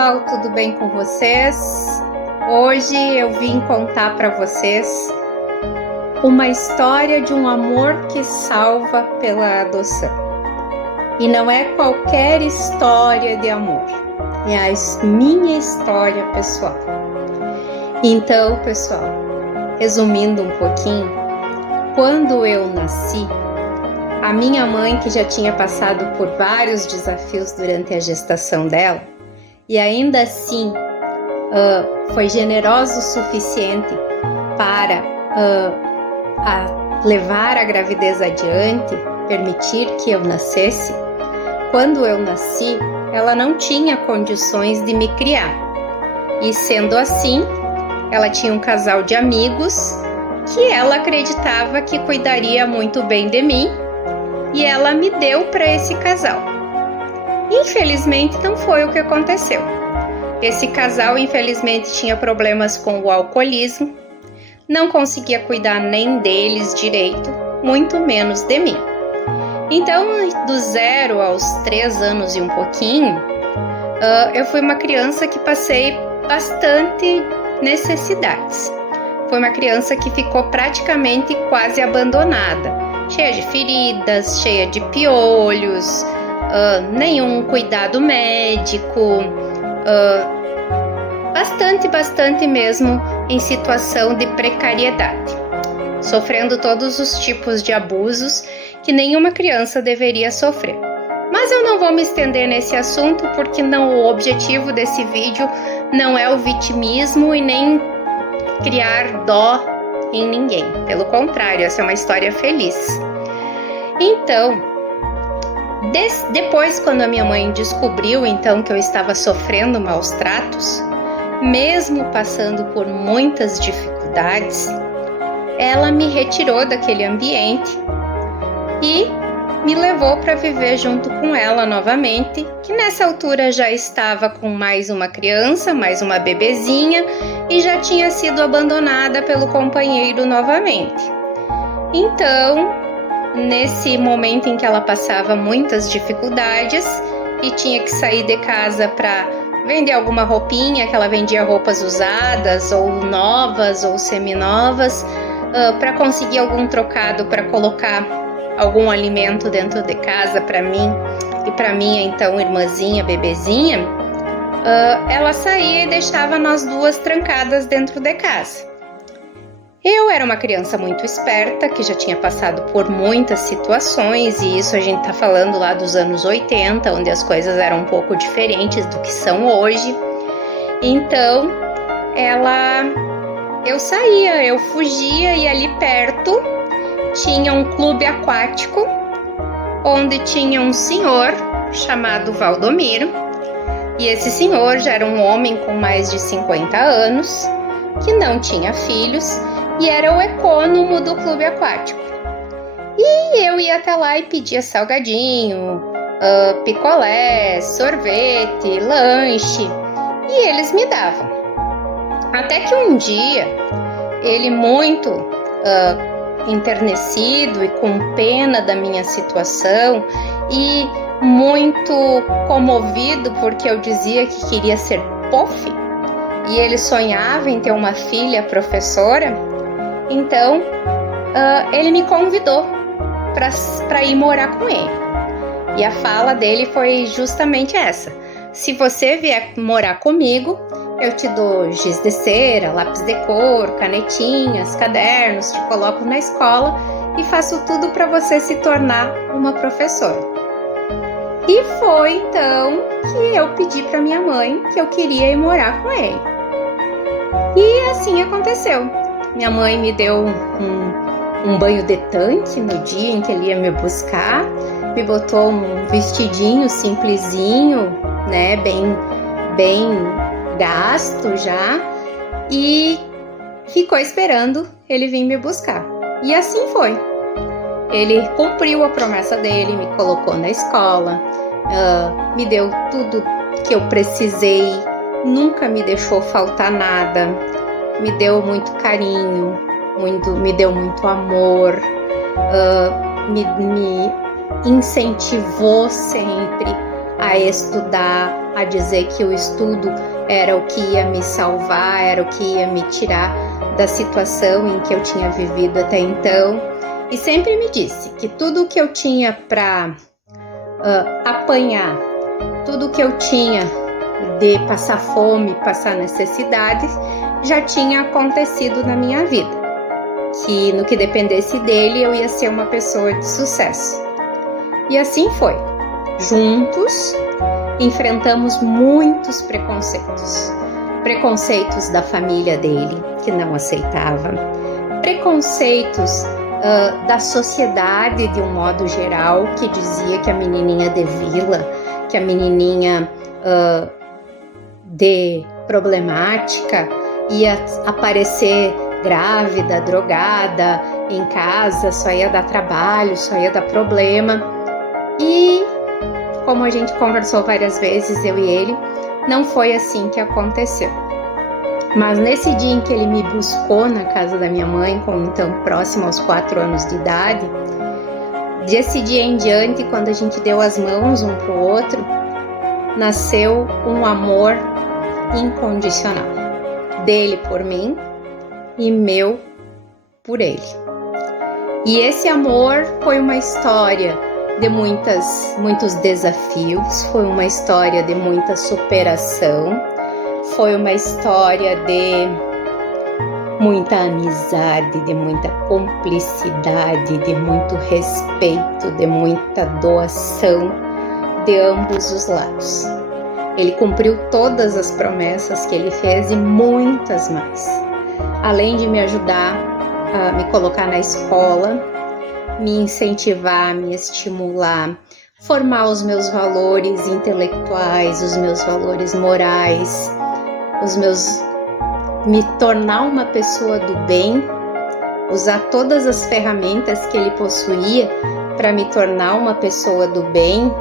pessoal, tudo bem com vocês? Hoje eu vim contar para vocês uma história de um amor que salva pela adoção. E não é qualquer história de amor, é a minha história pessoal. Então, pessoal, resumindo um pouquinho, quando eu nasci, a minha mãe, que já tinha passado por vários desafios durante a gestação dela, e ainda assim foi generosa o suficiente para levar a gravidez adiante, permitir que eu nascesse. Quando eu nasci, ela não tinha condições de me criar. E sendo assim, ela tinha um casal de amigos que ela acreditava que cuidaria muito bem de mim, e ela me deu para esse casal. Infelizmente, não foi o que aconteceu. Esse casal, infelizmente, tinha problemas com o alcoolismo, não conseguia cuidar nem deles direito, muito menos de mim. Então, do 0 aos 3 anos e um pouquinho, eu fui uma criança que passei bastante necessidades. Foi uma criança que ficou praticamente quase abandonada, cheia de feridas, cheia de piolhos, nenhum cuidado médico, bastante mesmo em situação de precariedade, sofrendo todos os tipos de abusos que nenhuma criança deveria sofrer. Mas eu não vou me estender nesse assunto porque o objetivo desse vídeo não é o vitimismo e nem criar dó em ninguém. Pelo contrário, essa é uma história feliz. Então, depois, quando a minha mãe descobriu então que eu estava sofrendo maus tratos, mesmo passando por muitas dificuldades, ela me retirou daquele ambiente e me levou para viver junto com ela novamente, que nessa altura já estava com mais uma criança, mais uma bebezinha, e já tinha sido abandonada pelo companheiro novamente. Então, nesse momento em que ela passava muitas dificuldades e tinha que sair de casa para vender alguma roupinha, que ela vendia roupas usadas ou novas ou seminovas, para conseguir algum trocado para colocar algum alimento dentro de casa para mim e para minha então irmãzinha, bebezinha, ela saía e deixava nós duas trancadas dentro de casa. Eu era uma criança muito esperta, que já tinha passado por muitas situações, e isso a gente tá falando lá dos anos 80, onde as coisas eram um pouco diferentes do que são hoje. Então, eu saía, eu fugia, e ali perto tinha um clube aquático, onde tinha um senhor chamado Valdomiro, e esse senhor já era um homem com mais de 50 anos, que não tinha filhos, e era o econômico do clube aquático. E eu ia até lá e pedia salgadinho, picolé, sorvete, lanche, e eles me davam. Até que um dia, ele muito enternecido e com pena da minha situação e muito comovido porque eu dizia que queria ser prof, e ele sonhava em ter uma filha professora, então ele me convidou para ir morar com ele. E a fala dele foi justamente essa: se você vier morar comigo, eu te dou giz de cera, lápis de cor, canetinhas, cadernos, te coloco na escola e faço tudo para você se tornar uma professora. E foi então que eu pedi para minha mãe que eu queria ir morar com ele. E assim aconteceu. Minha mãe me deu um banho de tanque no dia em que ele ia me buscar, me botou um vestidinho simplesinho, né, bem gasto já, e ficou esperando ele vir me buscar. E assim foi. Ele cumpriu a promessa dele, me colocou na escola, me deu tudo que eu precisei, nunca me deixou faltar nada, me deu muito carinho, me deu muito amor, me incentivou sempre a estudar, a dizer que o estudo era o que ia me salvar, era o que ia me tirar da situação em que eu tinha vivido até então. E sempre me disse que tudo que eu tinha para apanhar, tudo que eu tinha de passar fome, passar necessidades, já tinha acontecido na minha vida. Que no que dependesse dele, eu ia ser uma pessoa de sucesso. E assim foi. Juntos, enfrentamos muitos preconceitos. Preconceitos da família dele, que não aceitava. Preconceitos da sociedade, de um modo geral, que dizia que a menininha de vila, que a menininha de problemática ia aparecer grávida, drogada, em casa, só ia dar trabalho, só ia dar problema. E, como a gente conversou várias vezes, eu e ele, não foi assim que aconteceu. Mas nesse dia em que ele me buscou na casa da minha mãe, então próximo aos 4 anos de idade, desse dia em diante, quando a gente deu as mãos um para o outro, nasceu um amor incondicional, dele por mim e meu por ele. E esse amor foi uma história de muitos desafios, foi uma história de muita superação, foi uma história de muita amizade, de muita cumplicidade, de muito respeito, de muita doação de ambos os lados. Ele cumpriu todas as promessas que ele fez e muitas mais. Além de me ajudar a me colocar na escola, me incentivar, me estimular, formar os meus valores intelectuais, os meus valores morais, me tornar uma pessoa do bem, usar todas as ferramentas que ele possuía para me tornar uma pessoa do bem,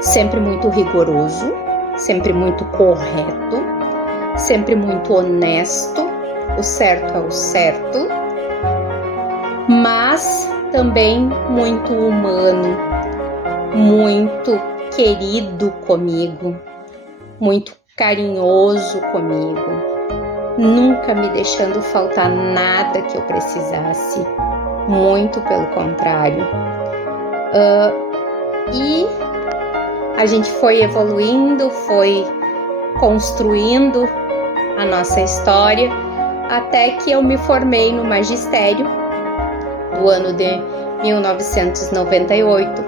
sempre muito rigoroso, sempre muito correto, sempre muito honesto, o certo é o certo, mas também muito humano, muito querido comigo, muito carinhoso comigo, nunca me deixando faltar nada que eu precisasse, muito pelo contrário. E a gente foi evoluindo, foi construindo a nossa história, até que eu me formei no magistério do ano de 1998,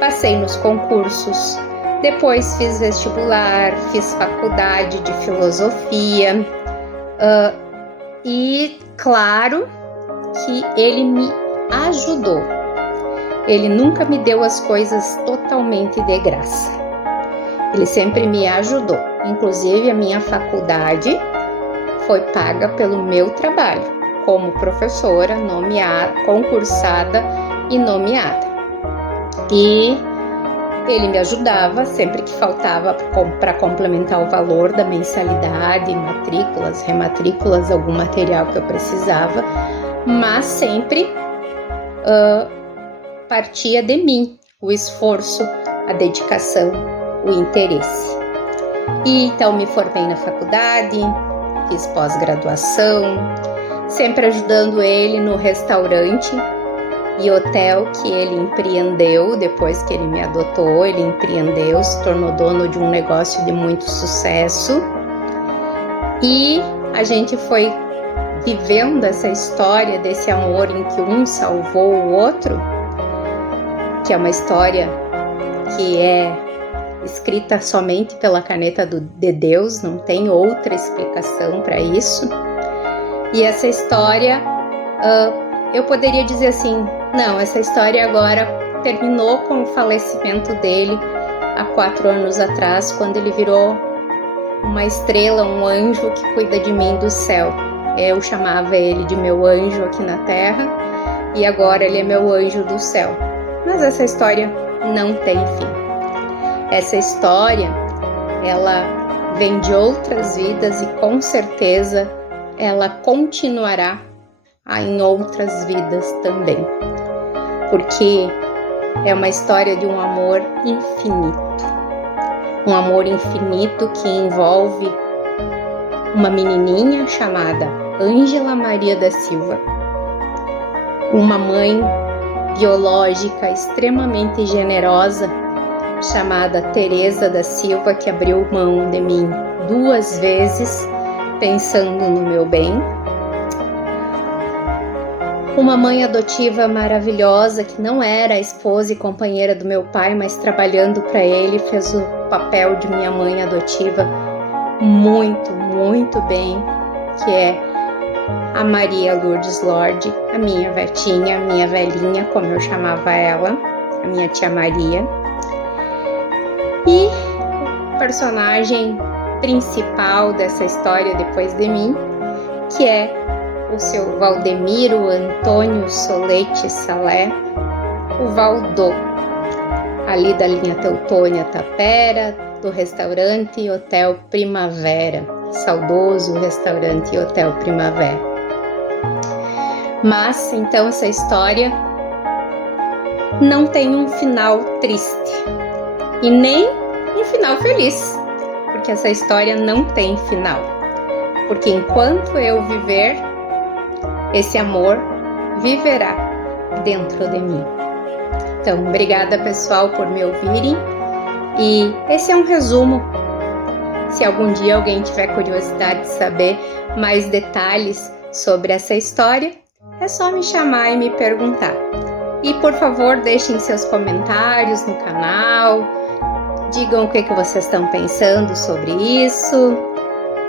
passei nos concursos, depois fiz vestibular, fiz faculdade de filosofia, e claro que ele me ajudou. Ele nunca me deu as coisas totalmente de graça. Ele sempre me ajudou. Inclusive, a minha faculdade foi paga pelo meu trabalho como professora, nomeada, concursada e nomeada. E ele me ajudava sempre que faltava para complementar o valor da mensalidade, matrículas, rematrículas, algum material que eu precisava, mas sempre partia de mim o esforço, a dedicação, o interesse. E então me formei na faculdade, fiz pós-graduação, sempre ajudando ele no restaurante e hotel que ele empreendeu. Depois que ele me adotou, ele empreendeu, se tornou dono de um negócio de muito sucesso. E a gente foi vivendo essa história desse amor em que um salvou o outro, que é uma história que é escrita somente pela caneta de Deus, não tem outra explicação para isso. E essa história, eu poderia dizer assim, não, essa história agora terminou com o falecimento dele há 4 anos atrás, quando ele virou uma estrela, um anjo que cuida de mim do céu. Eu chamava ele de meu anjo aqui na terra e agora ele é meu anjo do céu. Mas essa história não tem fim. Essa história, ela vem de outras vidas e com certeza ela continuará em outras vidas também. Porque é uma história de um amor infinito. um amor infinito que envolve uma menininha chamada Ângela Maria da Silva, uma mãe biológica extremamente generosa chamada Teresa da Silva, que abriu mão de mim 2 vezes pensando no meu bem, uma mãe adotiva maravilhosa que não era a esposa e companheira do meu pai, mas trabalhando para ele fez o papel de minha mãe adotiva muito, muito bem, que é a Maria Lourdes Lorde, a minha Vetinha, a minha velhinha, como eu chamava ela, a minha tia Maria. E o personagem principal dessa história depois de mim, que é o seu Valdemiro Antônio Solete Salé, o Valdô, ali da linha Teutônia Tapera, do restaurante Hotel Primavera, saudoso restaurante Hotel Primavera. Mas, então, essa história não tem um final triste e nem um final feliz, porque essa história não tem final, porque enquanto eu viver, esse amor viverá dentro de mim. Então, obrigada pessoal por me ouvirem, e esse é um resumo. Se algum dia alguém tiver curiosidade de saber mais detalhes sobre essa história, é só me chamar e me perguntar. E por favor, deixem seus comentários no canal, digam o que vocês estão pensando sobre isso,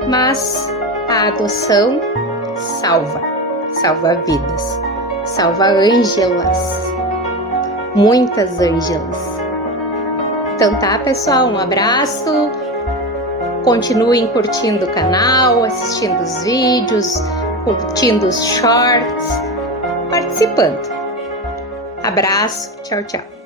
mas a adoção salva vidas, salva Ângelas, muitas Ângelas. Então tá, pessoal, um abraço, continuem curtindo o canal, assistindo os vídeos, curtindo os shorts, participando. Abraço, tchau, tchau.